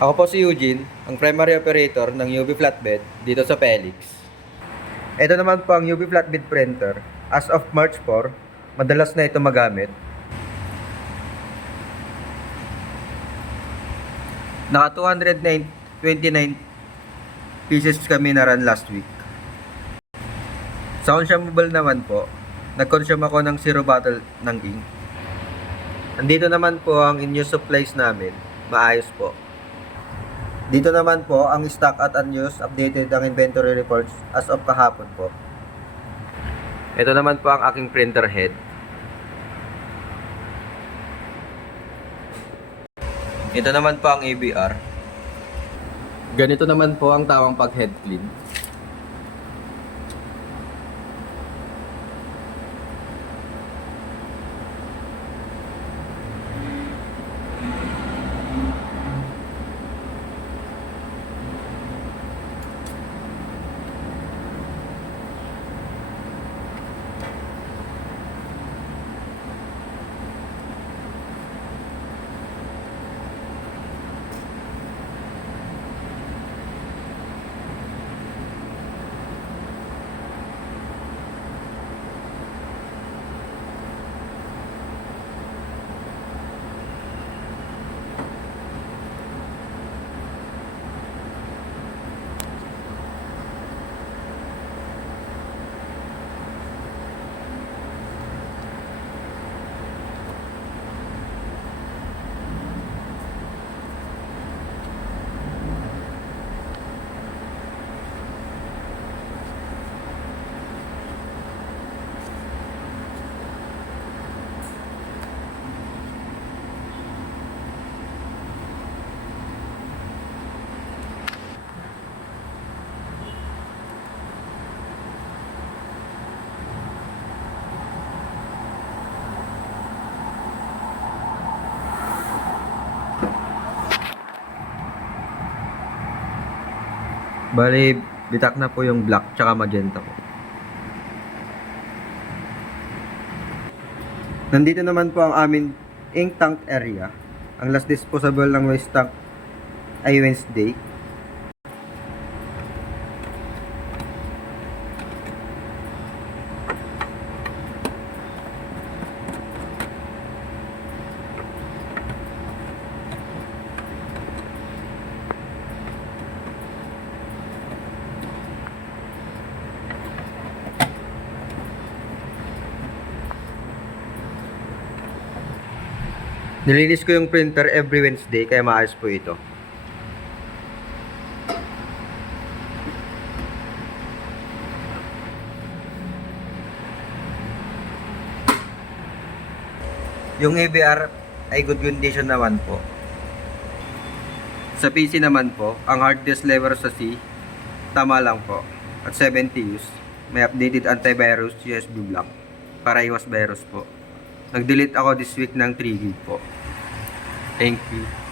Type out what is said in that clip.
Ako po si Eugene, ang primary operator ng UV Flatbed dito sa Felix. Ito naman po ang UV Flatbed printer. As of March 4, madalas na ito magamit. Naka 229 pieces kami na run last week. Sa consumable naman po, nag-consume ako ng 0 bottle ng ink. Andito naman po ang in-use supplies namin. Maayos po. Dito naman po ang stock at unused updated ang inventory reports as of kahapon po. Ito naman po ang aking printer head. Ito naman po ang ABR. Ganito naman po ang tawang pag-head clean. Bali, bitak na po yung black tsaka magenta po. Nandito naman po ang amin ink tank area. Ang last disposable ng waste tank ay Wednesday. Nilinis ko yung printer every Wednesday kaya maayos po ito. Yung ABR ay good condition naman po. Sa PC naman po, ang hard disk level sa C, tama lang po. At 70 use, may updated antivirus USB block para iwas virus po. Nag-delete ako this week ng 3 GB po. Thank you.